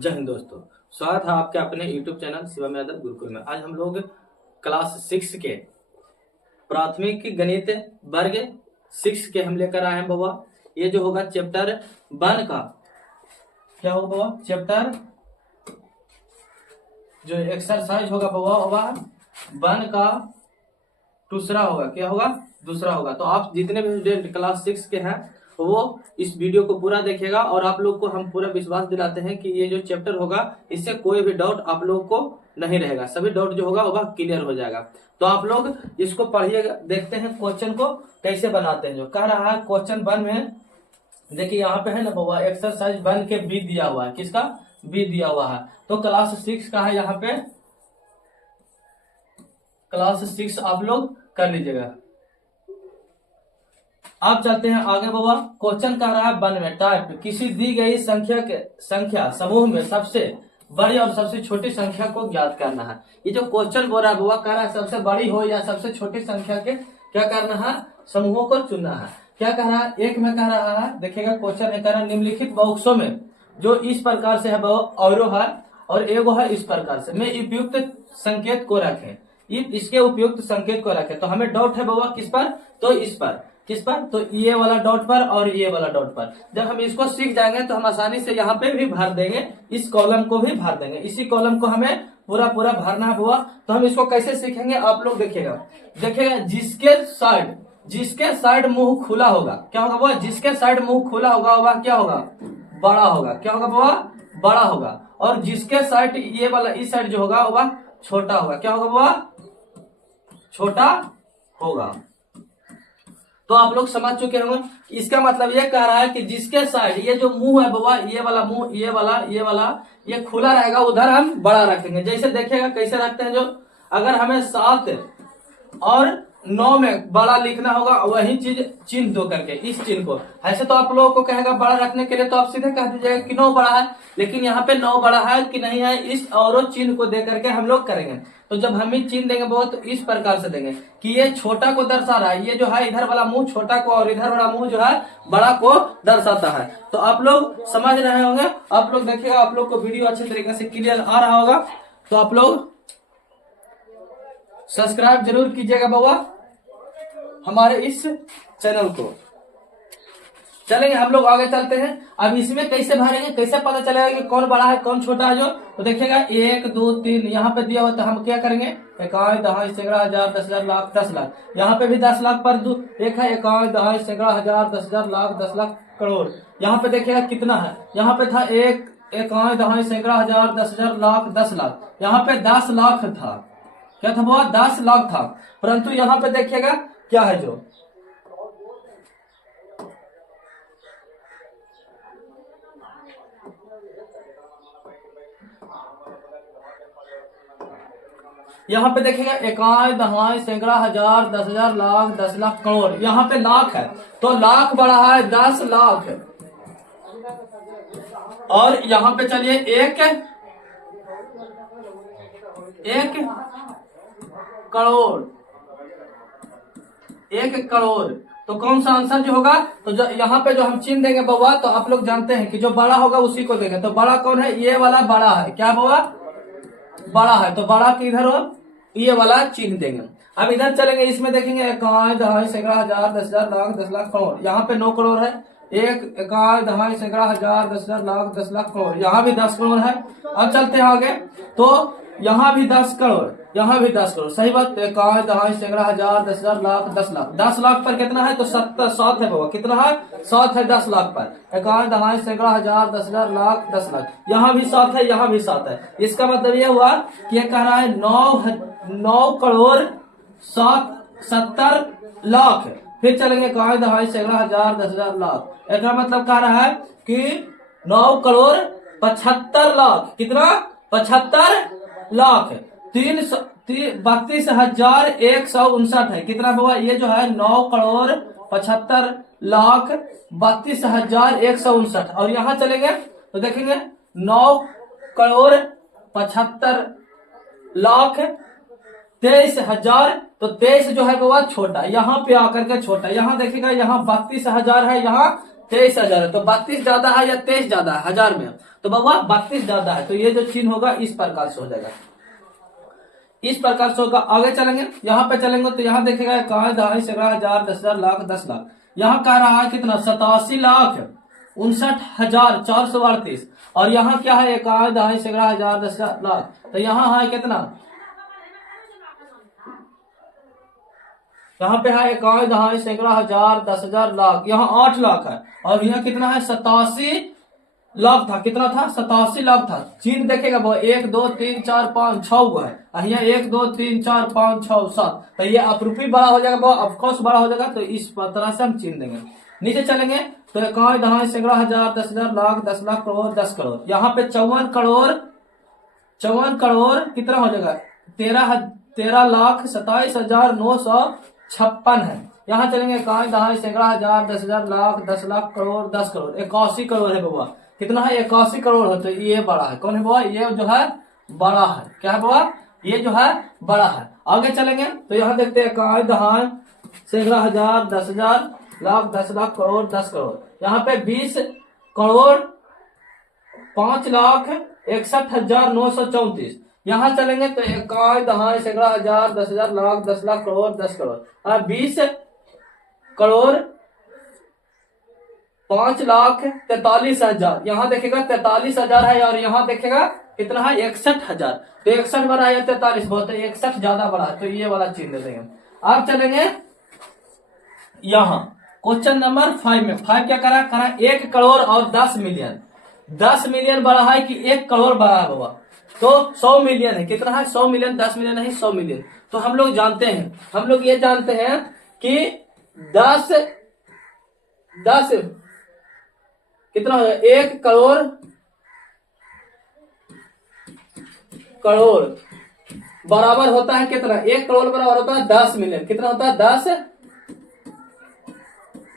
जय हिंद दोस्तों, स्वागत है आपके अपने YouTube चैनल शिवम यादव गुरुकुल में। आज हम लोग क्लास 6 के प्राथमिक गणित वर्ग 6 के हम लेकर आए हैं बाबा। ये जो होगा चैप्टर 1 का क्या होगा बाबा, चैप्टर जो एक्सरसाइज होगा बाबा 1 का दूसरा होगा। क्या होगा? दूसरा होगा। तो आप जितने भी स्टूडेंट क्लास 6 के हैं वो इस वीडियो को पूरा देखेगा और आप लोग को हम पूरा विश्वास दिलाते हैं कि ये जो चैप्टर होगा इससे कोई भी डाउट आप लोग को नहीं रहेगा। सभी डाउट जो होगा वह क्लियर हो जाएगा। तो आप लोग इसको पढ़िएगा। देखते हैं क्वेश्चन को कैसे बनाते हैं। जो कह रहा है क्वेश्चन 1 में देखिए यहाँ पे है ना बाबा, एक्सरसाइज 1 के बी दिया हुआ है। किसका? बी दिया हुआ है। तो क्लास 6 का है। यहाँ पे क्लास 6 आप लोग कर लीजिएगा। अब चलते हैं आगे बाबा। क्वेश्चन कह रहा है 1 में टाइप किसी दी गई संख्या समूह में सबसे बड़ी और सबसे छोटी संख्या को ज्ञात करना है। ये जो क्वेश्चन बोल रहा है बाबा, कह रहा है सबसे बड़ी हो या सबसे छोटी संख्या के क्या करना है, समूहों को चुनना है। क्या कह रहा है? एक में कह रहा है, देखिएगा क्वेश्चन कह रहा है निम्नलिखित बॉक्सों में जो इस प्रकार से है और है और एगो है इस प्रकार से में उपयुक्त संकेत को रखें। इसके उपयुक्त संकेत को रखें। तो हमें डाउट है बाबा किस पर? तो इस पर। किस पर? तो ये वाला डॉट पर और ये वाला डॉट पर। जब हम इसको सीख जाएंगे तो हम आसानी से यहाँ पे भी भर देंगे, इस कॉलम को भी भर देंगे। इसी कॉलम को हमें पूरा भरना हुआ। तो हम इसको कैसे सीखेंगे आप लोग देखिएगा जिसके साइड मुंह खुला होगा क्या होगा बाबा? जिसके साइड मुंह खुला होगा वह क्या होगा? बड़ा होगा। क्या होगा बाबा? बड़ा होगा। और जिसके साइड ये वाला इस साइड जो होगा वह छोटा होगा। क्या होगा बाबा? छोटा होगा। तो आप लोग समझ चुके होंगे। इसका मतलब ये कह रहा है कि जिसके साइड ये जो मुंह है बाबा, ये वाला मुंह, ये वाला ये खुला रहेगा, उधर हम बड़ा रखेंगे। जैसे देखिएगा कैसे रखते हैं। जो अगर हमें 7 और 9 में बड़ा लिखना होगा, वही चीज चिन्ह दो करके इस चिन्ह को। ऐसे तो आप लोगों को कहेगा बड़ा रखने के लिए, तो आप सीधे कह दीजिएगा कि 9 बड़ा है। लेकिन यहाँ पे 9 बड़ा है कि नहीं है, इस और चिन्ह को दे करके हम लोग करेंगे। तो जब हम ही चिन्ह देंगे बहुत, तो इस प्रकार से देंगे कि ये छोटा को दर्शा रहा है। ये जो है इधर वाला मुंह छोटा को और इधर वाला मुंह जो है बड़ा को दर्शाता है। तो आप लोग समझ रहे होंगे। आप लोग देखिएगा, आप लोग को वीडियो अच्छे तरीके से क्लियर आ रहा होगा। तो आप लोग सब्सक्राइब जरूर कीजिएगा बाबा हमारे इस चैनल को। चलेंगे हम लोग आगे चलते हैं। अब इसमें कैसे भरेंगे, कैसे पता चलेगा कि कौन बड़ा है कौन छोटा है? जो तो देखिएगा 1 2 3 यहाँ पे दिया हुआ। तो हम क्या करेंगे? 1 दहाई सैकड़ा हजार 10,000 लाख 10 लाख। यहाँ पे भी 10 लाख पर एक है। 1 दहाई सैकड़ा हजार 10,000 लाख 10 लाख करोड़। यहाँ पे देखिएगा कितना है। यहाँ पे था 1 दहाई सैकड़ा हजार 10,000 लाख 10 लाख। यहाँ पे 10 लाख था। क्या था वो? 10 लाख था। परंतु यहाँ पे देखिएगा क्या है, जो यहाँ पे देखिएगा 1 दहाई सैकड़ा हजार 10,000 लाख 10 लाख करोड़। यहाँ पे लाख है तो लाख बड़ा है 10 लाख। और यहाँ पे चलिए एक करोड़। 1 करोड़। तो कौन सा आंसर जो होगा? तो जो यहाँ पे जो हम चिन्ह देंगे बाबा, तो आप लोग जानते हैं कि जो बड़ा होगा उसी को देंगे। तो बड़ा कौन है? ये वाला बड़ा है। क्या बाबा? बड़ा है। तो बड़ा की इधर हो ये वाला चिन्ह देंगे। अब इधर चलेंगे, इसमें देखेंगे 1 दहाई सैकड़ा हजार 10,000 लाख 10 लाख करोड़। यहाँ पे 9 करोड़ है। 1 दहाई सैकड़ा हजार 10,000 लाख 10 लाख करोड़। यहाँ भी 10 करोड़ है। अब चलते हैं आगे। तो यहाँ भी 10 करोड़, यहाँ भी 10 करोड़। सही बात। 1 दहाई सैकड़ा हजार 10,000 लाख 10 लाख। 10 लाख पर कितना है? तो 7 है बाबा। कितना है? 7 है 10 लाख पर। 1 दहाई सैकड़ा हजार 10,000 लाख 10 लाख। यहाँ भी 7 है, यहाँ भी 7 है। इसका मतलब यह हुआ कि यह कह रहा है 9 करोड़ 70 लाख। फिर चलेंगे 1 दहाई सैकड़ा हजार 10,000 लाख। इसका मतलब कह रहा है कि 9 करोड़ 75 लाख। कितना? 75 लाख। 32,159 है। कितना बाबा? ये जो है 9 करोड़ 75 लाख 32,159। और यहाँ चलेंगे तो देखेंगे 9 करोड़ 75 लाख 23,000। तो 23 जो है बाबा छोटा, यहाँ पे आकर के छोटा। यहाँ देखिएगा, यहाँ 32,000 है, यहाँ 23,000 है। तो 32 ज्यादा है या 23 ज्यादा है हजार में? तो बाबा 32 ज्यादा है, तो ये जो चिन्ह होगा इस प्रकार से हो जाएगा, इस प्रकार से होगा। आगे चलेंगे, यहाँ पे चलेंगे तो यहाँ देखेगा 1 दहाई सैकड़ा हजार 10,000 लाख 10 लाख। यहाँ कह रहा है कितना? 87,59,438। और यहाँ क्या है? 1 दहाई सैकड़ा हजार 10,000 लाख। तो यहाँ है कितना? यहाँ पे है 1 दहाई सैकड़ा हजार 10,000 लाख, यहाँ 8 लाख है। और यहाँ कितना है? 87 लाख था। कितना था? 87 लाख था। चिन्ह देखेगा वो 1 2 3 4 5 6 है, यहाँ 1 2 3 4 5 6 7। तो ये अप्रूपी बड़ा हो जाएगा, वो ऑफकोर्स बड़ा हो जाएगा। तो इस तरह से हम चिन्ह देंगे। नीचे चलेंगे तो 1 दहाई सैकड़ा हजार 10,000 लाख 10 लाख करोड़ 10 करोड़। यहाँ पे 54 करोड़ कितना हो जाएगा? 13,27,956 है। यहाँ चलेंगे 1 दहाई सैकड़ा हजार 10,000 लाख 10 लाख करोड़ 10 करोड़। 81 करोड़ है बाबा। कितना है? 81 करोड़ है। तो ये बड़ा है। कौन है बाबा? ये जो है बड़ा है। क्या है बाबा? ये जो है बड़ा है। आगे चलेंगे तो यहाँ देखते हैं 1 दहाई सैकड़ा हजार 10,000 लाख 10 लाख करोड़ 10 करोड़। यहाँ पे 20 करोड़ 5,61,934। यहाँ चलेंगे तो 1 दहाई सैकड़ा हजार 10,000 लाख 10 लाख करोड़ 10 करोड़। 20 करोड़ 5,43,000। यहाँ देखेगा 43,000 है, और यहाँ देखेगा कितना है? 61,000। तो 61 बड़ा है या 43? बहुत है, 61 ज्यादा बड़ा है। तो ये वाला चिन्ह दे देंगे। अब चलेंगे यहाँ क्वेश्चन नंबर 5 में। 5 क्या करा? 1 करोड़ और 10 मिलियन। 10 मिलियन बड़ा है कि 1 करोड़ बड़ा है बाबा? तो 100 मिलियन है। कितना है? 100 मिलियन। 10 मिलियन नहीं, 100 मिलियन। तो हम लोग जानते हैं, हम लोग ये जानते हैं कि 10 कितना हो? 1 करोड़ बराबर होता है कितना? 1 करोड़ बराबर होता है 10 मिलियन। कितना होता है? 10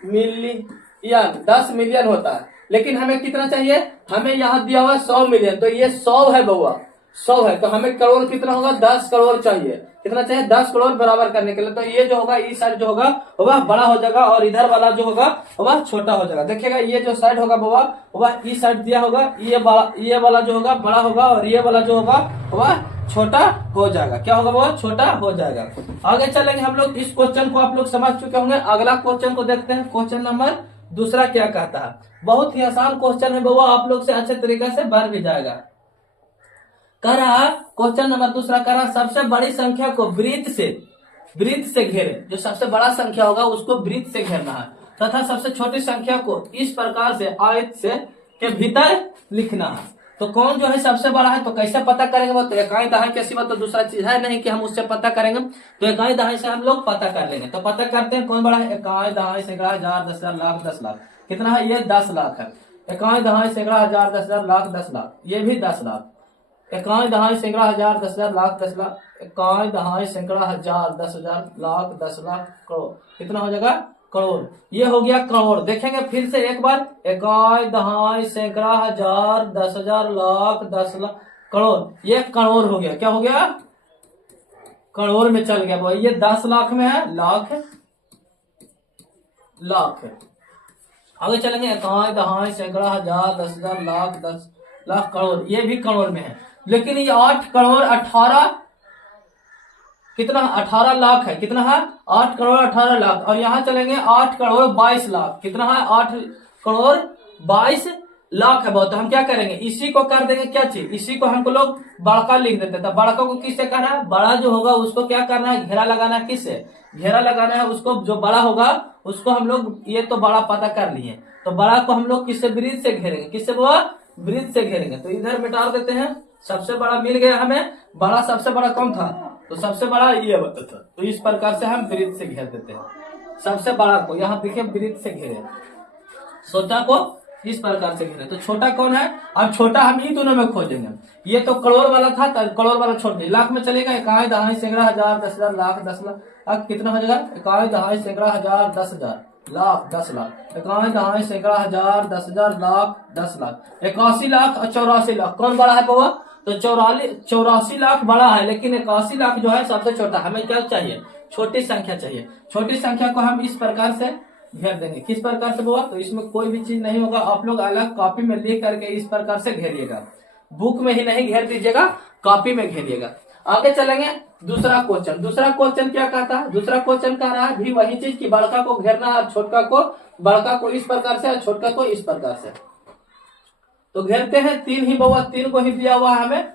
मिलियन। 10 मिलियन होता है। लेकिन हमें कितना चाहिए? हमें यहाँ दिया हुआ 100 मिलियन। तो ये 100 है बाबा, 100 है। तो हमें करोड़ कितना होगा? 10 करोड़ चाहिए। कितना चाहिए? 10 करोड़ बराबर करने के लिए। तो ये जो होगा, इस साइड जो होगा वह बड़ा हो जाएगा, और इधर वाला जो होगा वह छोटा हो जाएगा। देखिएगा ये जो साइड होगा बाबा वह इस साइड दिया होगा, ये वाला जो होगा बड़ा होगा, और ये वाला जो होगा वह छोटा हो जाएगा। क्या होगा? वो छोटा हो जाएगा। आगे चलेंगे हम लोग। इस क्वेश्चन को आप लोग समझ चुके होंगे। अगला क्वेश्चन को देखते हैं। क्वेश्चन नंबर दूसरा क्या कहता है? बहुत ही आसान क्वेश्चन है बाबा, आप लोग से अच्छे तरीके से बन भी जाएगा। कह रहा क्वेश्चन नंबर दूसरा कह रहा सबसे बड़ी संख्या को वृत्त से घेरे। जो सबसे बड़ा संख्या होगा उसको वृत्त से घेरना है, तथा सबसे छोटी संख्या को इस प्रकार से आयत से के भीतर लिखना है। तो कौन जो है सबसे बड़ा है? तो कैसे पता करेंगे? तो 1 दहाई के सिवा तो दूसरा चीज है नहीं कि हम उससे पता करेंगे। तो 1 दहाई से हम लोग पता कर लेंगे। तो पता करते हैं कौन बड़ा है। 1 दहाई सैकड़ा हजार 10,000 लाख 10 लाख। कितना है? ये 10 लाख है। 1 दहाई सैकड़ा हजार 10,000 लाख 10 लाख, ये भी 10 लाख। 1 दहाई सैकड़ा हजार 10,000 लाख 10 लाख। 1 दहाई सैकड़ा हजार 10,000 लाख 10 लाख करोड़। कितना हो जाएगा? करोड़। ये हो गया करोड़। देखेंगे फिर से एक बार। 1 दहाई सैकड़ा हजार 10,000 लाख 10 लाख करोड़। ये करोड़ हो गया। क्या हो गया? करोड़ में चल गया भाई। ये 10 लाख में है, लाख है। आगे चलेंगे। 1 दहाई सैकड़ा हजार 10,000 लाख 10 लाख करोड़। ये भी करोड़ में है। लेकिन ये 8 करोड़ 18 कितना? 18 लाख है। कितना है? 8 करोड़ 18 लाख। और यहाँ चलेंगे 8 करोड़ 22 लाख। कितना है? 8 करोड़ 22 लाख है बहुत। तो हम क्या करेंगे? इसी को कर देंगे क्या चीज? इसी को हमको लोग बड़का लिख देते हैं। तो बड़का को किससे करना है? बड़ा जो होगा उसको क्या करना है? घेरा लगाना है। किससे घेरा लगाना है? उसको जो बड़ा होगा उसको हम लोग, ये तो बड़ा पता कर लिए, तो बड़ा को हम लोग किससे? वृत्त से घेरेंगे। किससे वो? वृत्त से घेरेंगे। तो इधर मिटा देते हैं। सबसे बड़ा मिल गया हमें। बड़ा सबसे बड़ा कौन था? तो सबसे बड़ा ये था। तो इस प्रकार से हम वृत्त से घेर देते हैं। सबसे बड़ा को यहाँ देखिए वृत्त से घेरे, छोटा को इस प्रकार से घेरे। तो छोटा कौन है? अब छोटा हम ही दोनों में खोजेंगे। ये तो करोड़ वाला था, तो करोड़ वाला छोड़ दिए। लाख में चलेगा। 1 दहाई सैकड़ा हजार 10,000 लाख 10 लाख। अब कितना हो जाएगा? 1 दहाई सैकड़ा हजार 10,000 लाख 10 लाख। 1 दहाई सैकड़ा हजार 10,000 लाख 10 लाख। 81 लाख और 84 लाख। कौन बड़ा है बाबा? तो 84 लाख बड़ा है, लेकिन 81 लाख जो है सबसे छोटा। हमें क्या चाहिए? छोटी संख्या चाहिए। छोटी संख्या को हम इस प्रकार से घेर देंगे। किस प्रकार से बाबा, तो इसमें कोई भी चीज नहीं होगा, आप लोग अलग कॉपी में लिख करके इस प्रकार से घेरिएगा। बुक में ही नहीं घेर दीजिएगा, कॉपी में घेरिएगा। आगे चलेंगे दूसरा क्वेश्चन। दूसरा क्वेश्चन क्या कहता है, दूसरा क्वेश्चन कह रहा है भी वही चीज कि बड़का को घेरना है और छोटका को, बड़का को इस प्रकार से और छोटका को इस प्रकार से। तो घेरते हैं, तीन ही बाबा, तीन को ही दिया हुआ है हमें।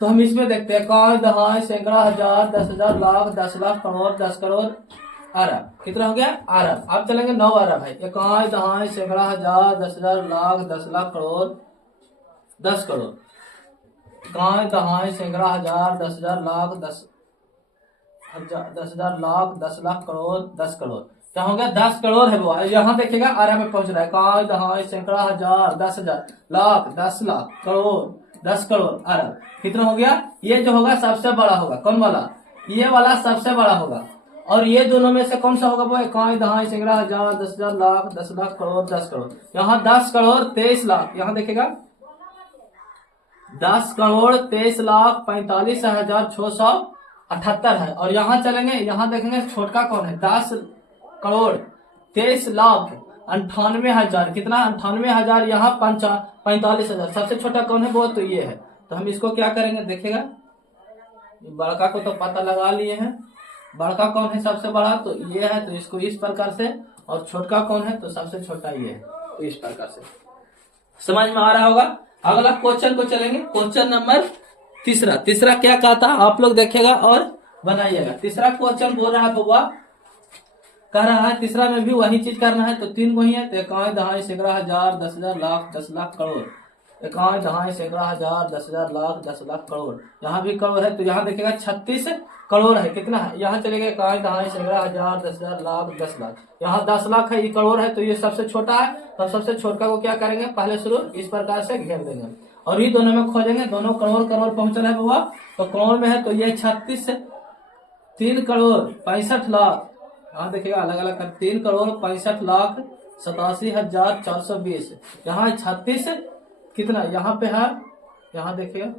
तो हम इसमें देखते हैं इकाई, दहाई, सैकड़ा, हजार, 10,000, लाख, 10 लाख, करोड़, 10 करोड़, अरब। कितना हो गया, अरब। अब चलेंगे 9 अरब है। इकाई, दहाई, सैकड़ा, हजार, 10,000, लाख, 10 लाख, करोड़, 10 करोड़। इकाई, दहाई, सैकड़ा, हजार, 10,000, लाख, 10,000, लाख, 10 लाख, करोड़, 10 करोड़। क्या हो गया, 10 करोड़ है वो। यहाँ देखिएगा अरब में पहुंच रहा है। इकाई, दहाई, सैकड़ा, हजार, 10,000, लाख, 10 लाख, करोड़, 10 करोड़, अरब। कितना हो गया, ये जो होगा सबसे बड़ा होगा। कौन वाला, ये वाला सबसे बड़ा होगा। और ये दोनों में से कौन सा होगा वो, इकाई, दहाई, सैकड़ा, हजार, 10,000, लाख, 10 लाख, करोड़, 10 करोड़। यहाँ 10 करोड़ 23 लाख, यहाँ देखिएगा 10 करोड़ 23 लाख 45,678 है। और यहाँ चलेंगे, यहाँ देखेंगे छोटका कौन है, 10 करोड़ 23 लाख 98,000। कितना, 98,000, यहाँ 45,000। सबसे छोटा कौन है वो, तो ये है। तो हम इसको क्या करेंगे, देखिएगा बड़का को तो पता लगा लिए हैं, बड़का कौन है सबसे बड़ा, तो ये है। तो इसको इस प्रकार से, और छोटका कौन है, तो सबसे छोटा ये है। तो इस प्रकार से समझ में आ रहा होगा। अगला क्वेश्चन को चलेंगे, क्वेश्चन नंबर तीसरा। तीसरा क्या कहता है आप लोग देखिएगा और बनाइएगा। तीसरा क्वेश्चन बोल रहा है बउआ, कह रहा है तीसरा में भी वही चीज करना है। तो तीन वही है। तो इकाई, दहाई, सैकड़ा, हजार, 10,000, लाख, 10 लाख, करोड़। इकाई, दहाई, सैकड़ा, हजार, 10,000, लाख, 10 लाख, करोड़। यहाँ भी करोड़ है। तो यहाँ देखिएगा 36 करोड़ है। कितना है, यहाँ चलेगा इकाई, दहाई, सैकड़ा, हजार, 10,000, लाख, 10 लाख। यहाँ 10 लाख है, ये करोड़ है। तो ये सबसे छोटा है। तो सबसे छोटा को क्या करेंगे, पहले शुरू इस प्रकार से घेर देंगे और ये दोनों में खोजेंगे। दोनों करोड़ करोड़ पहुंच रहा है बाबा। तो करोड़ में है, तो ये 36 3 करोड़ 65 लाख। यहाँ देखिएगा अलग अलग कर, 3 करोड़ 65 लाख 87,420। यहाँ 36 कितना, यहाँ पे है, यहाँ देखिएगा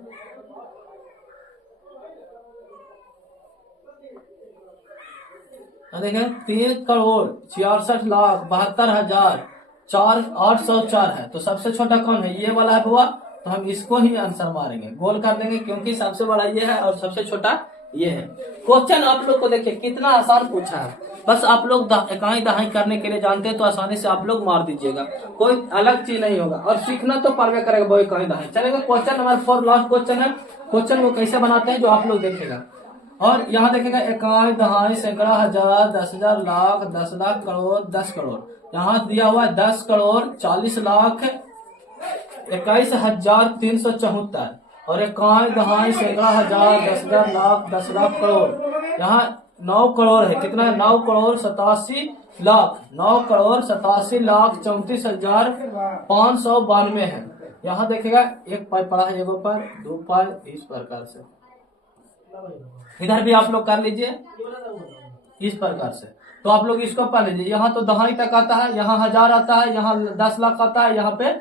देखिए 3 करोड़ 66 लाख 72,804 है। तो सबसे छोटा कौन है, ये वाला है बाबा। तो हम इसको ही आंसर मारेंगे, गोल कर देंगे, क्योंकि सबसे बड़ा ये है और सबसे छोटा ये है। क्वेश्चन आप लोग को देखिए कितना आसान पूछा है। बस आप लोग इकाई दहाई करने के लिए जानते हैं तो आसानी से आप लोग मार दीजिएगा, कोई अलग चीज नहीं होगा। और सीखना तो परवे करेगा वो इकाई दहाई। चलेगा क्वेश्चन नंबर 4, लास्ट क्वेश्चन है। क्वेश्चन को कैसे बनाते हैं जो आप लोग देखेगा। और यहाँ देखेगा इकाई, दहाई, सैकड़ा, हजार, 10,000, लाख, 10 लाख, करोड़, 10 करोड़। यहाँ दिया हुआ है 10 करोड़ 40 लाख 21,374। और इकाई, दहाई, सैकड़ा, हजार, 10,000, लाख, 10 लाख, करोड़। यहाँ 9 करोड़ है। कितना है, 9 करोड़ 87 लाख, 9 करोड़ 87 लाख 34,592 है। यहाँ देखेगा एक पाई पड़ा है, एक ऊपर 2 पाई, इस प्रकार से। इधर भी आप लोग कर लीजिए इस प्रकार से। तो आप लोग इसको पढ़ लीजिए। यहाँ तो दहाई तक आता है, यहाँ 1000 आता है, यहाँ 10 लाख आता है, यहाँ पे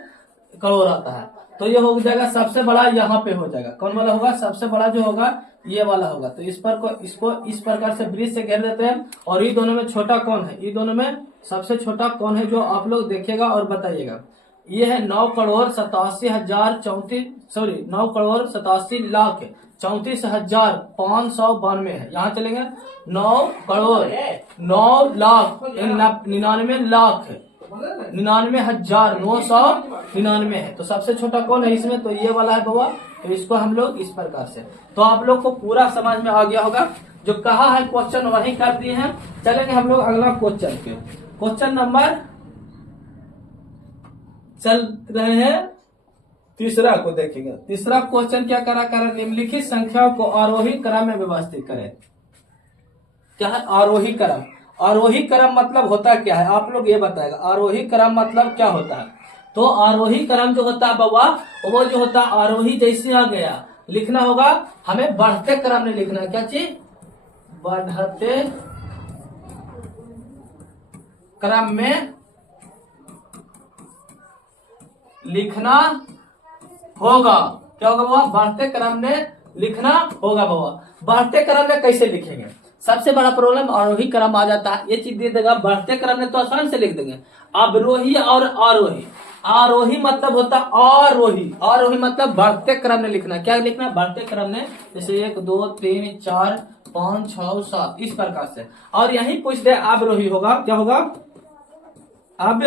करोड़ आता है। तो ये हो जाएगा सबसे बड़ा, यहाँ पे हो जाएगा। कौन वाला होगा, सबसे बड़ा जो होगा ये वाला होगा। तो इस पर को इसको इस प्रकार से ब्रिज से घेर देते हैं। और ये दोनों में छोटा कौन है, ये दोनों में सबसे छोटा कौन है, जो आप लोग देखिएगा और बताइएगा। ये है 9 करोड़ 87 लाख 34,592 है। यहाँ चलेंगे 9 करोड़ 9 लाख 99 लाख 99,999 है। तो सबसे छोटा कौन है इसमें, तो ये वाला है बाबा। तो इसको हम लोग इस प्रकार से, तो आप लोग को पूरा समझ में आ गया होगा। जो कहा है क्वेश्चन वही कर दिए हैं। चलेंगे हम लोग अगला क्वेश्चन पे। क्वेश्चन नंबर चल रहे हैं तीसरा को देखेंगे। तीसरा क्वेश्चन क्या करा, निम्नलिखित संख्याओं को आरोही क्रम में व्यवस्थित करें। क्या है आरोही क्रम, आरोही क्रम मतलब होता क्या है, आप लोग ये बताएगा। आरोही क्रम मतलब क्या होता है, तो आरोही क्रम जो होता है बाबा, वो जो होता है आरोही जैसे आ गया लिखना होगा हमें बढ़ते क्रम में लिखना है। क्या चीज, बढ़ते क्रम में लिखना होगा। क्या होगा बाबा, बढ़ते क्रम में लिखना होगा बाबा। बढ़ते क्रम में कैसे लिखेंगे, सबसे बड़ा प्रॉब्लम आरोही क्रम आ जाता है, ये चीज दे देगा। बढ़ते क्रम में तो आसान से लिख देंगे, अवरोही और आरोही। आरोही मतलब होता आरोही, आरोही मतलब बढ़ते क्रम में लिखना। क्या लिखना? बढ़ते क्रम में, जैसे 1 2 3 4 5 6 7 इस प्रकार से। और यही पूछ दे अवरोही होगा, क्या होगा? अब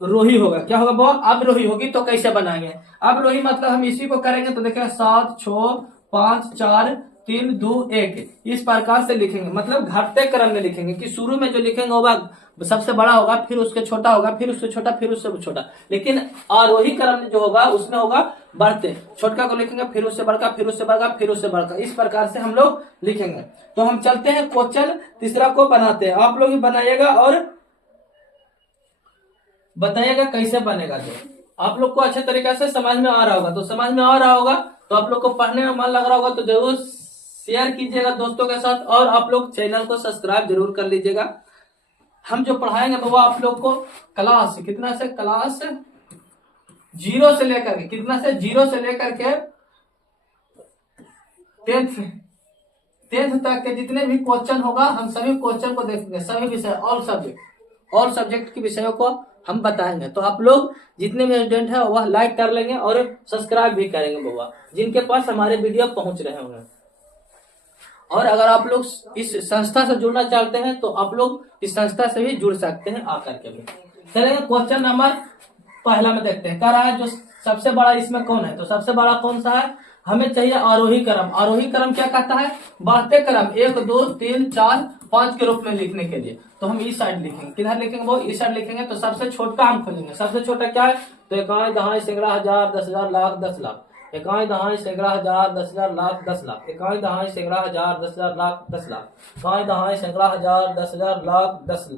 रोही होगा, क्या होगा वो? अब रोही होगी तो कैसे बनाएंगे? अब रोही मतलब हम इसी को करेंगे तो देखिए 7 6 5 4 3 2 1 इस प्रकार से लिखेंगे। मतलब घटते क्रम में लिखेंगे कि शुरू में जो लिखेंगे होगा सबसे बड़ा होगा, फिर उसके छोटा होगा, फिर उससे छोटा, फिर उससे छोटा। लेकिन आरोही क्रम में जो होगा उसमें होगा बढ़ते, छोटका को लिखेंगे फिर उससे बड़का, फिर उससे बड़का, फिर उससे बड़का, इस प्रकार से हम लोग लिखेंगे। तो हम चलते हैं क्वेश्चन तीसरा को बनाते हैं। आप लोग भी बनाइएगा और बताइएगा कैसे बनेगा। जो आप लोग को अच्छे तरीके से समझ में आ रहा होगा तो समझ में आ रहा होगा, तो आप लोग को पढ़ने में मन लग रहा होगा तो जरूर शेयर कीजिएगा दोस्तों के साथ, और आप लोग चैनल को सब्सक्राइब जरूर कर लीजिएगा। हम जो पढ़ाएंगे बाबा आप लोग को क्लास कितना से, क्लास 0 से लेकर के, कितना से? 0 से लेकर के 10th तक के जितने भी क्वेश्चन होगा हम सभी क्वेश्चन को देखेंगे, सभी विषय, ऑल सब्जेक्ट के विषयों को हम बताएंगे। तो आप लोग जितने भी स्टूडेंट है वह लाइक कर लेंगे और सब्सक्राइब भी करेंगे बाबा, जिनके पास हमारे वीडियो पहुंच रहे होंगे। और अगर आप लोग इस संस्था से जुड़ना चाहते हैं तो आप लोग इस संस्था से भी जुड़ सकते हैं आकर के भी। चलेंगे क्वेश्चन नंबर पहला में देखते हैं। कह रहा है जो सबसे बड़ा इसमें कौन है, तो सबसे बड़ा कौन सा है? हमें चाहिए आरोही क्रम। आरोही क्रम क्या कहता है? बढ़ते क्रम 1 2 3 4 5 के रूप में लिखने के लिए। तो हम इस साइड लिखेंगे, किधर लिखेंगे? वो इस साइड लिखेंगे। तो सबसे छोटा हम खोलेंगे, सबसे छोटा क्या है? तो 1 दहाई सैकड़ा हजार 10,000 लाख 10 लाख, 1 दहाई सैकड़ा हजार 10,000 लाख 10 लाख, 1 दहाई सैकड़ा हजार 10,000 लाख 10 लाख, 1 दहाई सैकड़ा हजार 10,000 लाख 10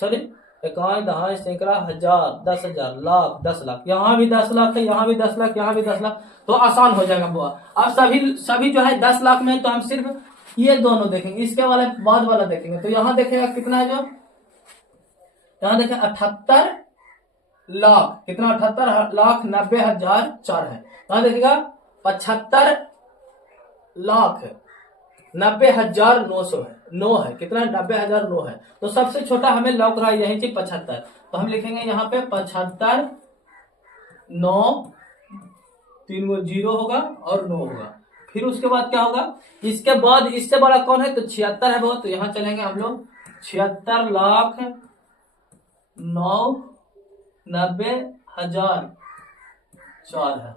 सॉरी 1 दहाई सैकड़ा हजार 10,000 लाख 10 लाख। यहाँ भी 10 लाख है, यहाँ भी 10 लाख, यहाँ भी 10 लाख। तो आसान हो जाएगा बुआ। अब सभी जो है 10 लाख में, तो हम सिर्फ ये दोनों देखेंगे, इसके वाले बाद वाला देखेंगे। तो यहाँ देखेगा कितना है, जो यहाँ देखें 78 लाख, कितना? 78 लाख 90,004 है। यहाँ देखिएगा 75 लाख 90,900 है, 9 है, कितना? 90,009 है। तो सबसे छोटा हमें लौक रहा है यही चीज 75। तो हम लिखेंगे यहाँ पे 75 9, 3 गो 0 होगा और 9 होगा। फिर उसके बाद क्या होगा? इसके बाद इससे बड़ा कौन है? तो 76 है बहुत। तो यहाँ चलेंगे हम लोग 76 लाख 90,004 है।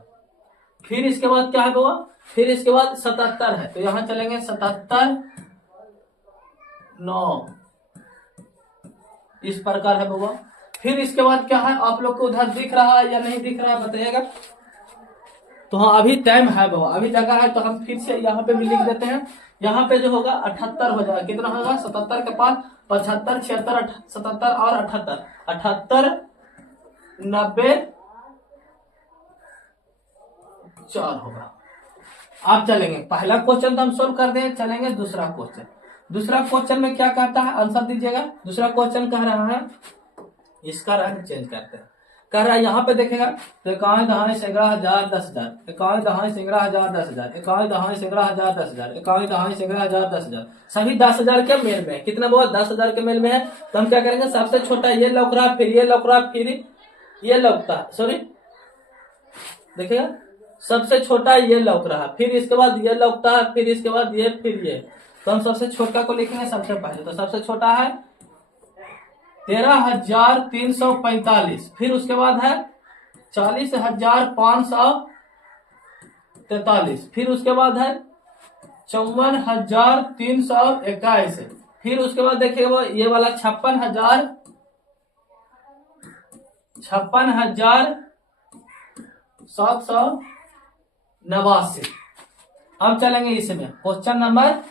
फिर इसके बाद क्या है बाबा? फिर इसके बाद 77 है। तो यहाँ चलेंगे 77 9 इस प्रकार है बाबा। फिर इसके बाद क्या है? आप लोग को उधर दिख रहा है या नहीं दिख रहा है बताइएगा। तो हाँ अभी टाइम है बाबा, अभी जगह है। तो हम फिर से यहाँ पे भी लिख देते हैं। यहाँ पे जो होगा 78 हो जाएगा। कितना होगा? 77 के पास 75 76 77 और 78 78 90 4 होगा। आप चलेंगे पहला क्वेश्चन तो हम सोल्व कर दें, चलेंगे दूसरा क्वेश्चन। दूसरा क्वेश्चन में क्या कहता है? आंसर दीजिएगा। दूसरा क्वेश्चन कह रहा है, इसका रंग चेंज करते हैं। कह रहा है यहाँ पे देखेगा तो 1 दहाई सैकड़ा हजार 10,000, 1 दहाई सैकड़ा हजार 10,000, 1 दहाई सैकड़ा हजार 10,000, 1 दहाई सैकड़ा हजार 10,000, सभी 10,000 के मेल में है। कितना बहुत? 10,000 के मेल में है। तो हम क्या करेंगे? सबसे छोटा ये लौक रहा, फिर ये लौक रहा, फिर ये लौकता है, सॉरी देखिएगा सबसे छोटा ये लौक रहा, फिर इसके बाद ये लौकता है, फिर इसके बाद ये, फिर ये। तो हम सबसे छोटा को लिखेंगे सबसे पहले। तो सबसे छोटा है 13,345, फिर उसके बाद है 40,543, फिर उसके बाद है 54,321, फिर उसके बाद देखिएगा वो ये वाला 56,789। अब चलेंगे इसमें क्वेश्चन नंबर,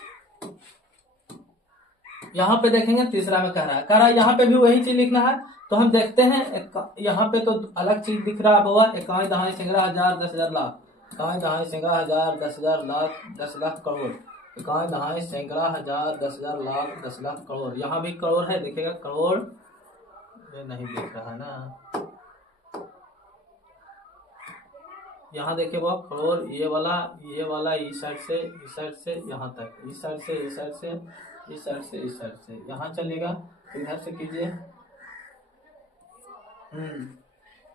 यहाँ पे देखेंगे तीसरा में कह रहा है यहाँ पे भी वही चीज लिखना है। तो हम देखते हैं यहाँ पे तो अलग चीज दिख रहा है बाबा। 1 दहाई सैकड़ा हजार 10,000 लाख, 1 दहाई सैकड़ा हजार 10,000 लाख 10 लाख करोड़, 1 दहाई सैकड़ा हजार 10,000 लाख 10 लाख करोड़। यहाँ भी करोड़ है, देखिएगा करोड़ ये नहीं दिख रहा है ना। यहाँ देखिए वो करोड़, ये वाला इस साइड से यहाँ तक, इस साइड से इस साइड से इस साइड से इस साइड से यहाँ चलेगा, इधर से कीजिए।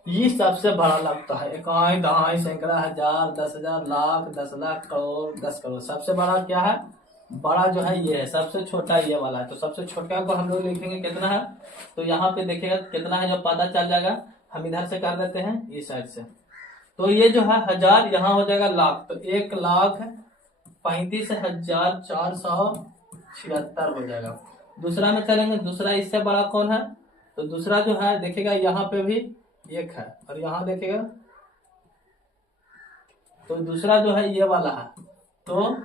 ये सबसे बड़ा लगता है, इकाई दहाई सैकड़ा हजार 10,000 लाख 10 लाख करोड़ 10 करोड़। सबसे बड़ा क्या है, बड़ा जो है ये है, सबसे छोटा ये वाला है। तो सबसे छोटा को हम लोग लिखेंगे कितना है, तो यहाँ पे देखिएगा कितना है, जो पता चल जाएगा। हम इधर से कर देते हैं इस साइड से, तो ये जो है हजार यहाँ हो जाएगा लाख, तो 1,35,476 हो जाएगा। दूसरा में चलेंगे, दूसरा इससे बड़ा कौन है, तो दूसरा जो है देखिएगा यहाँ पे भी एक है, और यहाँ देखिएगा तो दूसरा जो है ये वाला है। तो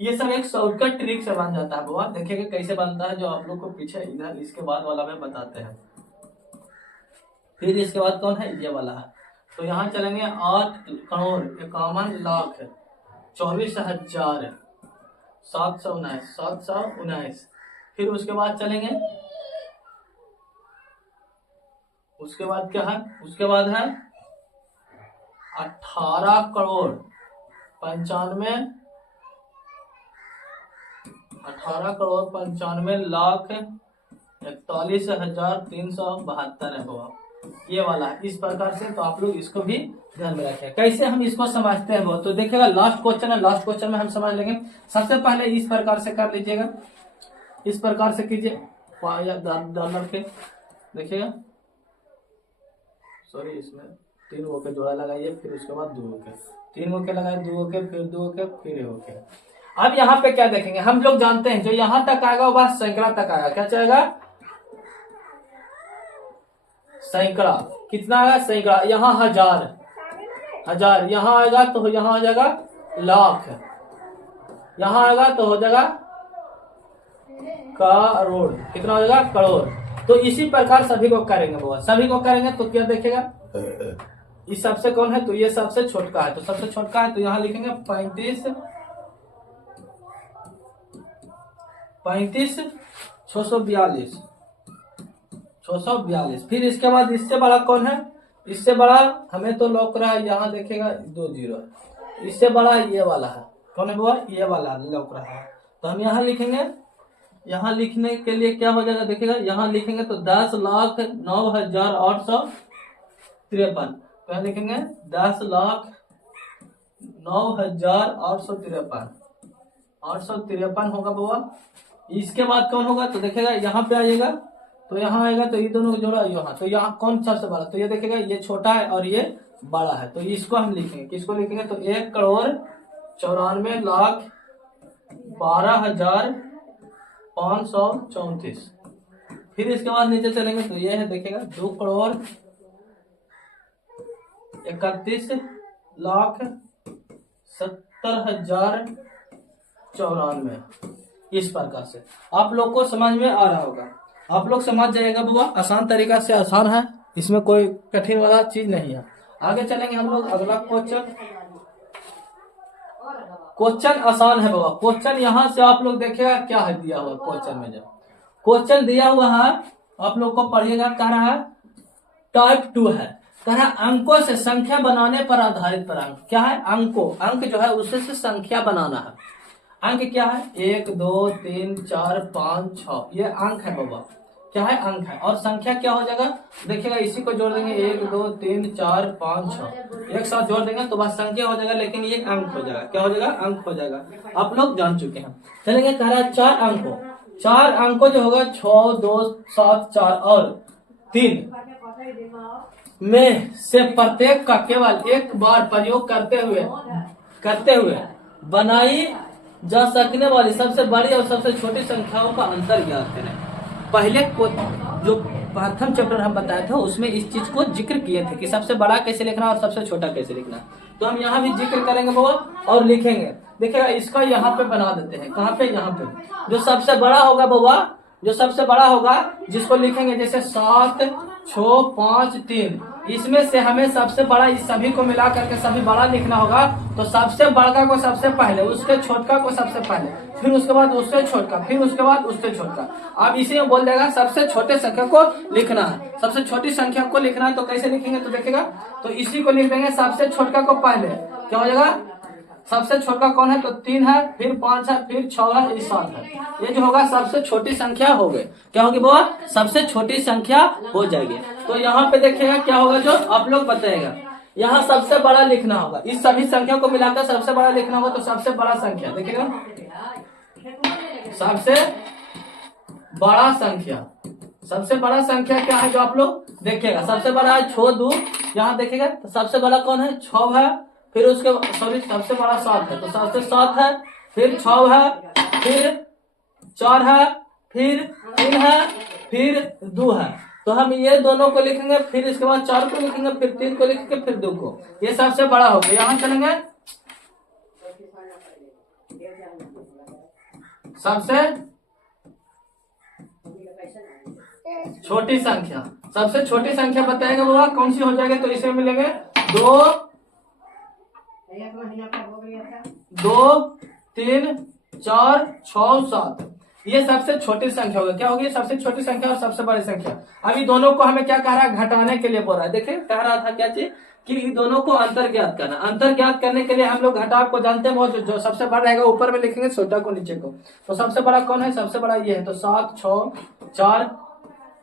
ये सब एक शॉर्टकट ट्रिक से बन जाता है बुआ, देखिएगा कैसे बनता है, जो आप लोग को पीछे इधर इसके बाद वाला में बताते हैं। फिर इसके बाद कौन है, ये वाला है। तो यहाँ चलेंगे 8,51,24,719। फिर उसके बाद चलेंगे, उसके बाद क्या है, उसके बाद है 18,95,41,372 है वो, ये वाला है इस प्रकार से। तो आप लोग इसको भी ध्यान में रखें। कैसे हम इसको समझते हैं वो, तो देखिएगा लास्ट क्वेश्चन है, लास्ट क्वेश्चन में हम समझ लेंगे। सबसे पहले इस प्रकार से कर लीजिएगा, इस प्रकार से कीजिए डॉलर के, देखिएगा सॉरी इसमें 3 गो के जोड़ा लगाइए, फिर उसके बाद 2 गो के, 3 गो के लगाए, 2 गो के, फिर 2 गो के, फिर 1 गो के। अब यहाँ पे क्या देखेंगे, हम लोग जानते हैं जो यहाँ तक आएगा वो बात सैकड़ा तक आएगा। क्या चाहेगा, सैकड़ा। कितना आएगा, सैकड़ा। यहाँ हजार, यहाँ आएगा तो यहाँ हो जाएगा लाख, यहाँ आएगा तो हो जाएगा करोड़। कितना हो जाएगा, करोड़। तो इसी प्रकार सभी को करेंगे वो, सभी को करेंगे तो क्या देखेगा, इस सबसे कौन है, तो ये सबसे छोटका है, तो सबसे छोटका है तो यहाँ लिखेंगे 35,642। फिर इसके बाद इससे बड़ा कौन है, इससे बड़ा हमें तो लौक रहा है, यहाँ देखेगा 2 0, इससे बड़ा ये वाला है, कौन है वो, ये वाला लौक रहा है। तो हम यहाँ लिखेंगे, यहाँ लिखने के लिए क्या हो जाएगा, देखिएगा यहाँ लिखेंगे तो 10,09,853। तो यहाँ लिखेंगे 10,09,853 होगा बाबा। इसके बाद कौन होगा, तो देखिएगा यहाँ पे आइएगा, तो यहाँ आएगा तो ये दोनों को जोड़ा यहाँ, तो यहाँ कौन सबसे बड़ा, तो ये देखिएगा ये छोटा है और ये बड़ा है। तो इसको हम लिखेंगे, किसको लिखेंगे, तो 1,94,12,534। फिर इसके बाद नीचे चलेंगे तो ये है देखिएगा 2,31,70,94। इस प्रकार से आप लोग को समझ में आ रहा होगा, आप लोग समझ जाएगा बुआ, आसान तरीका से आसान है, इसमें कोई कठिन वाला चीज नहीं है। आगे चलेंगे हम लोग, अगला क्वेश्चन आसान है बाबा। क्वेश्चन यहाँ से आप लोग देखिएगा क्या है दिया हुआ, क्वेश्चन में जब क्वेश्चन दिया हुआ है आप लोग को पढ़िएगा, कह रहा है टाइप 2 है, कह रहा है अंकों से संख्या बनाने पर आधारित पर अंक। क्या है, अंक जो है उससे से संख्या बनाना है। अंक क्या है, 1 2 3 4 5 6, ये अंक है बाबा, क्या है, अंक है। और संख्या क्या हो जाएगा, देखिएगा इसी को जोड़ देंगे 1 2 3 4 5 6, एक साथ जोड़ देंगे तो बस संख्या हो जाएगा, लेकिन ये अंक हो जाएगा। क्या हो जाएगा, अंक हो जाएगा, आप लोग जान चुके हैं। चलेंगे, कह रहा है 4 अंकों जो होगा 6 2 7 4 और 3 में से प्रत्येक का केवल एक बार प्रयोग करते हुए बनाई जा सकने वाली सबसे बड़ी और सबसे छोटी संख्याओं का अंतर ज्ञात करें। पहले को जो प्रथम चैप्टर हम बताए थे उसमें इस चीज को जिक्र किए थे कि सबसे बड़ा कैसे लिखना और सबसे छोटा कैसे लिखना। तो हम यहाँ भी जिक्र करेंगे बाबा और लिखेंगे। देखिएगा इसका यहाँ पे बना देते हैं, कहाँ पे, यहाँ पे। जो सबसे बड़ा होगा बाबा, जो सबसे बड़ा होगा जिसको लिखेंगे जैसे 7 6 5 3, इसमें से हमें सबसे बड़ा, इस सभी को मिला करके सभी बड़ा लिखना होगा। तो सबसे बड़का को सबसे पहले, उसके छोटका को सबसे पहले, फिर उसके बाद उससे छोटका, फिर उसके बाद उससे छोटका। अब इसी में बोल देगा सबसे छोटे संख्या को लिखना है, सबसे छोटी संख्या को लिखना है। तो कैसे लिखेंगे तो देखिएगा, तो इसी को लिख देंगे सबसे छोटका को पहले। क्या हो जाएगा, सबसे छोटा कौन है तो 3 है, फिर 5 है, फिर 6 है, फिर 7 है। ये जो होगा सबसे छोटी संख्या हो गई। क्या होगी बाबा, सबसे छोटी संख्या हो जाएगी। तो यहाँ पे देखिएगा क्या होगा, जो आप लोग बताएगा, यहाँ सबसे बड़ा लिखना होगा। इस सभी संख्या को मिलाकर सबसे बड़ा लिखना होगा। तो सबसे बड़ा संख्या देखिएगा, सबसे बड़ा संख्या, सबसे बड़ा संख्या क्या है जो आप लोग देखिएगा, सबसे बड़ा है 6 2। यहाँ देखिएगा तो सबसे बड़ा कौन है, 6 है, फिर उसके सॉरी सबसे बड़ा 7 है, तो सबसे 7 है, फिर 6 है, फिर 4 है, फिर 3 है, फिर 2 है। तो हम ये दोनों को लिखेंगे, फिर इसके बाद 4 को लिखेंगे, फिर 3 को लिखेंगे, फिर 2 को। ये सबसे बड़ा हो गया। यहाँ चलेंगे सबसे छोटी संख्या, सबसे छोटी संख्या बताएगा बाबा कौन सी हो जाएगी। तो इसमें मिलेंगे 2 2 3 4 6 7। ये सबसे छोटी संख्या होगी। क्या होगी, सबसे छोटी संख्या और सबसे बड़ी संख्या। अभी दोनों को हमें क्या कह रहा है, घटाने के लिए बोल रहा है। देखिए कह रहा था क्या चीज, कि इन दोनों को अंतर ज्ञात करना। अंतर ज्ञात करने के लिए हम लोग घटाव को जानते हैं, वो जो सबसे बड़ा रहेगा ऊपर में लिखेंगे, छोटा को नीचे को। तो सबसे बड़ा कौन है, सबसे बड़ा ये है। तो 7 6 4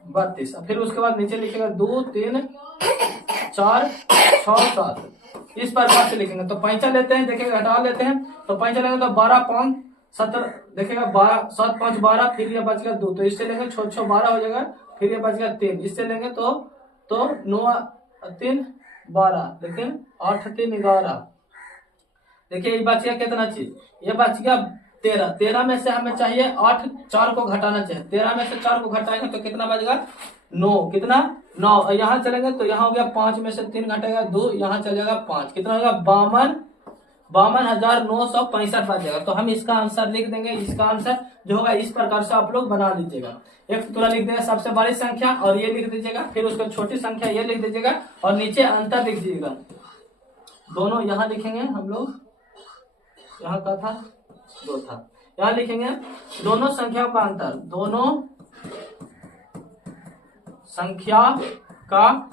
32। फिर उसके बाद नीचे लिखेगा 2 3 4 6 7। इस प्रकार से लिखेंगे। तो पैंचा लेते हैं, देखिएगा घटा लेते हैं। तो पैंचा लेंगे तो 12 5 17, देखिएगा 12 7 5 12, फिर ये बच गया 2। तो इससे लेंगे 6 6 12 हो जाएगा, फिर ये बच गया 3। इससे लेंगे तो 9 3 12, देखिए 8 3 11। देखिए ये बच गया कितना चीज, ये बच गया 13। 13 में से हमें चाहिए 8, 4 को घटाना चाहिए। 13 में से 4 को घटाएंगे तो कितना बचेगा 9। कितना 9। यहाँ चलेंगे तो यहाँ हो गया 5 में से 3 घटेगा 2, यहाँ चलेगा 5। कितना होगा 52,965 बच जाएगा। तो हम इसका आंसर लिख देंगे। इसका आंसर जो होगा इस प्रकार से आप लोग बना लीजिएगा। एक पूरा लिख देगा सबसे बड़ी संख्या और ये लिख दीजिएगा, फिर उसका छोटी संख्या ये लिख दीजिएगा और नीचे अंतर लिख दीजिएगा। दोनों यहाँ लिखेंगे हम लोग, यहाँ का था 2 था, यहाँ लिखेंगे दोनों संख्याओं का अंतर, दोनों संख्या का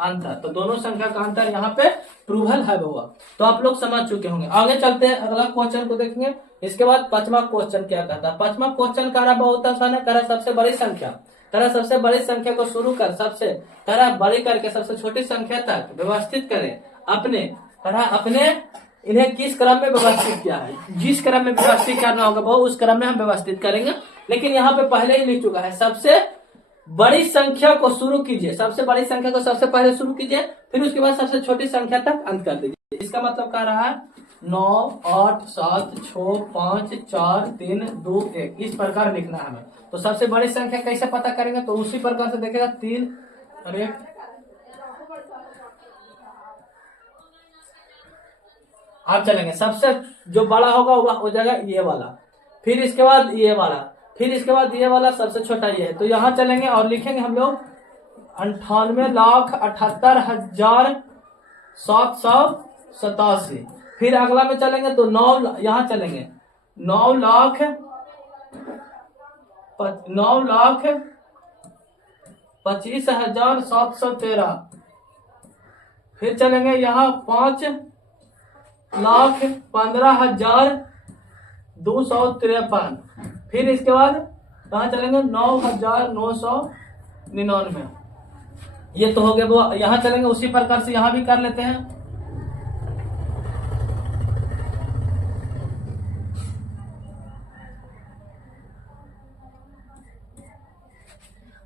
अंतर। तो दोनों संख्या का अंतर यहाँ पे प्रूवल है हुआ। तो आप लोग समझ चुके होंगे। आगे चलते हैं, अगला क्वेश्चन को देखेंगे। इसके बाद 5वां क्वेश्चन क्या कहता है। 5वां क्वेश्चन करा बहुत आसान है। करा सबसे बड़ी संख्या, करा सबसे बड़ी संख्या को शुरू कर सबसे करा बड़ी करके सबसे छोटी संख्या तक व्यवस्थित करें। अपने करा अपने इन्हें किस क्रम में व्यवस्थित किया है, जिस क्रम में व्यवस्थित करना होगा वो उस क्रम में हम व्यवस्थित करेंगे। लेकिन यहाँ पे पहले ही लिख चुका है, सबसे बड़ी संख्या को शुरू कीजिए, सबसे बड़ी संख्या को सबसे पहले शुरू कीजिए, फिर उसके बाद सबसे छोटी संख्या तक अंत कर दीजिए। इसका मतलब कह रहा है 9 8 7 6 5 4 3 2 1। इस प्रकार लिखना है हमें। तो सबसे बड़ी संख्या कैसे पता करेंगे, तो उसी प्रकार से देखेगा 3 अरे आप चलेंगे, सबसे जो बड़ा होगा वह हो जाएगा ये वाला, फिर इसके बाद ये वाला, फिर इसके बाद ये वाला, सबसे छोटा ये है। तो यहाँ चलेंगे और लिखेंगे हम लोग 98,78,787। फिर अगला में चलेंगे तो 9, यहाँ चलेंगे 9,25,713। फिर चलेंगे यहाँ 5,15,253। फिर इसके बाद कहाँ चलेंगे 9,999। ये तो हो गया वो। यहाँ चलेंगे उसी प्रकार से यहाँ भी कर लेते हैं।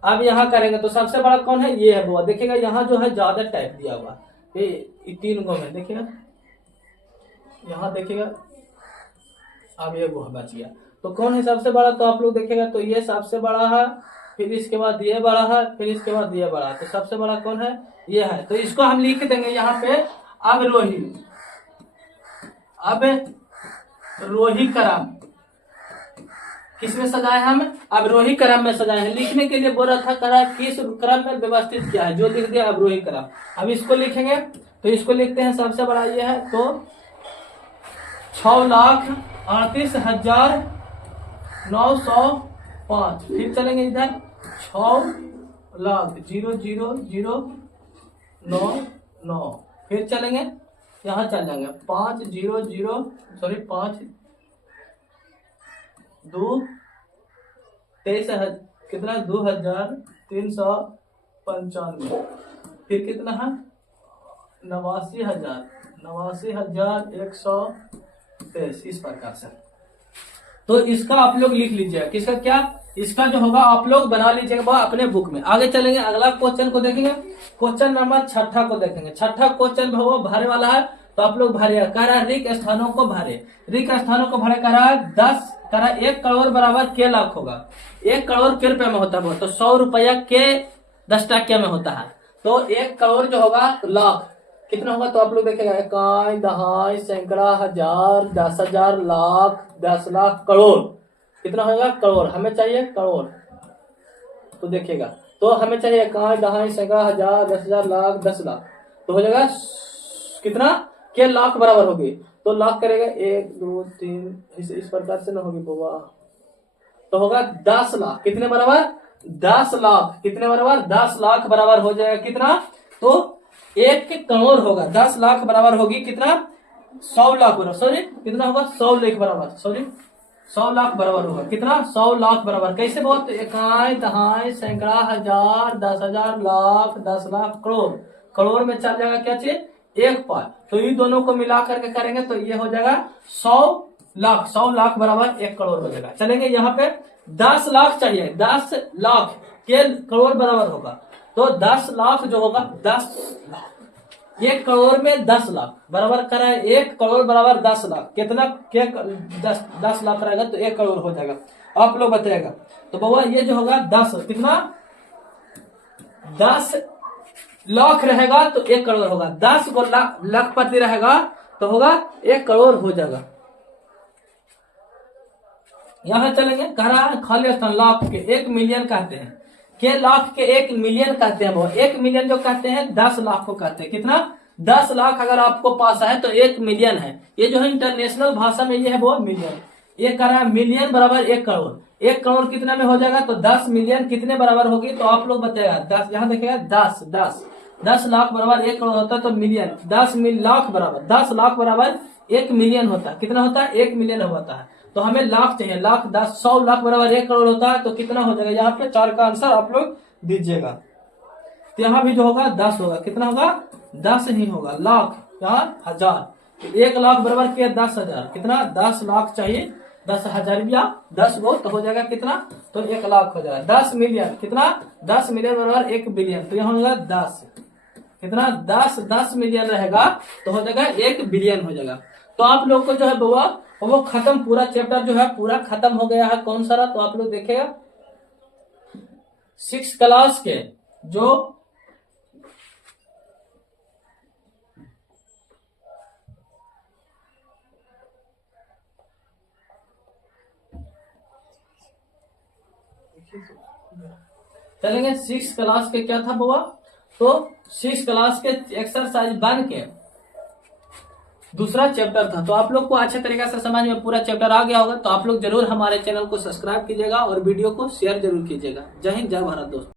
अब यहाँ करेंगे तो सबसे बड़ा कौन है, ये है वो। देखिएगा यहाँ जो है ज्यादा टाइप दिया हुआ ये 3 को में, देखिएगा यहाँ देखिएगा। अब ये वो बच गया। तो कौन है सबसे बड़ा, तो आप लोग देखिएगा तो ये सबसे बड़ा है, फिर इसके बाद ये बड़ा है, फिर इसके बाद ये बड़ा है। तो सबसे बड़ा कौन है, ये है। तो इसको हम लिख देंगे यहाँ पे अवरोही, अब रोही क्रम किसमें सजाए हम? अवरोही क्रम में सजाए हैं। लिखने के लिए बोल रहा था करा किस क्रम में व्यवस्थित किया है, जो लिख दिया अवरोही क्रम। अब इसको लिखेंगे तो इसको लिखते हैं, सबसे बड़ा ये है तो 6,38,905। फिर चलेंगे इधर 6,00,000,9। फिर चलेंगे यहाँ चल जाएंगे 5,00,000 कितना 2,395। फिर कितना है 89,123। इस प्रकार से तो इसका आप लोग लिख लीजिएगा। किसका क्या? इसका जो होगा आप लोग बना लीजिएगा अपने बुक में। आगे चलेंगे, अगला क्वेश्चन को देखेंगे। क्वेश्चन नंबर 6 को देखेंगे। 6 क्वेश्चन भरे वाला है, तो आप लोग भरिएगा। कह रहा है रिक्त स्थानों को भरे। रिक्त स्थानों को भरे कह रहा है 10, कह रहा है 1 करोड़ बराबर के लाख होगा। 1 करोड़ के रुपए में होता है, तो 100 रुपया के 10 टके में होता है। तो 1 करोड़ जो होगा लाख कितना होगा, तो आप लोग देखेगा 1, दहाई, सैकड़ा, हजार, 10,000, लाख, 10 लाख, करोड़। कितना होगा? करोड़। हमें चाहिए करोड़, तो देखिएगा तो हमें चाहिए 1, दहाई, सैकड़ा, हजार, 10,000, लाख, 10 लाख। तो हो जाएगा कितना के लाख बराबर होगी। तो लाख करेगा 1, 2, 3 इस प्रकार से ना होगी बाबा, तो होगा 10 लाख। कितने बराबर? 10 लाख। कितने बराबर? 10 लाख बराबर हो जाएगा कितना, तो 1 करोड़ होगा। 10 लाख बराबर होगी कितना? 100 लाख बराबर, सॉरी कितना होगा? 100 लाख बराबर, सॉरी 100 लाख बराबर होगा। कितना? 100 लाख बराबर। कैसे बहुत? 1, दहाई, सैकड़ा, हजार, 10,000, लाख, 10 लाख, करोड़। करोड़ में चल जाएगा क्या चीज? 1 पाँच। तो इन दोनों को मिला करके करेंगे तो ये हो जाएगा 100 लाख। 100 लाख बराबर 1 करोड़ हो जाएगा। चलेंगे यहाँ पे 10 लाख चाहिए। 10 लाख के करोड़ बराबर होगा, तो 10 लाख जो होगा 10 लाख 1 करोड़ में 10 लाख बराबर करा है 1 करोड़ बराबर 10 लाख। कितना के 10 लाख रहेगा तो 1 करोड़ हो जाएगा। आप लोग बताएगा तो बाबा ये जो होगा 10 कितना 10 लाख रहेगा तो 1 करोड़ होगा। 10 को लाखपति रहेगा तो होगा 1 करोड़ हो जाएगा। यहां चलेंगे, कह रहा है खाली स्थान लाख के 1 मिलियन कहते हैं, के लाख के 1 मिलियन कहते हैं। वो 1 मिलियन जो कहते हैं 10 लाख को कहते हैं। कितना? 10 लाख अगर आपको पास है तो 1 मिलियन है। ये जो है इंटरनेशनल भाषा में ये है वो मिलियन। ये कह रहा है मिलियन बराबर 1 करोड़। 1 करोड़ कितना में हो जाएगा, तो 10 मिलियन कितने बराबर होगी, तो आप लोग बताएगा 10। यहाँ देखिएगा 10 लाख बराबर 1 करोड़ होता है, तो मिलियन 10 लाख बराबर 10 लाख बराबर 1 मिलियन होता है। कितना होता है? 1 मिलियन होता है। तो हमें लाख चाहिए, लाख 10, 100 लाख बराबर 1 करोड़ होता है, तो कितना हो जाएगा? यहाँ पे 4 का आंसर आप लोग दीजिएगा। तो यहाँ भी जो होगा 10 होगा। कितना होगा? 10 ही होगा। लाख यहाँ हजार, 1 लाख बराबर के 10,000। कितना? 10 लाख चाहिए, 10,000 रुपया 10 गो तो हो जाएगा कितना, तो 1 लाख हो जाएगा। 10 मिलियन कितना? 10 मिलियन बराबर 1 बिलियन, तो यहाँ होगा 10 कितना 10 मिलियन रहेगा तो हो जाएगा 1 बिलियन हो जाएगा। तो आप लोग को जो है बाबा वो खत्म, पूरा चैप्टर जो है पूरा खत्म हो गया है। कौन सा? तो आप लोग देखेगा 6 क्लास के जो चलेंगे 6 क्लास के क्या था बाबा, तो 6 क्लास के एक्सरसाइज 1 के दूसरा चैप्टर था। तो आप लोग को अच्छे तरीके से समझ में पूरा चैप्टर आ गया होगा। तो आप लोग जरूर हमारे चैनल को सब्सक्राइब कीजिएगा और वीडियो को शेयर जरूर कीजिएगा। जय हिंद, जय भारत दोस्तों।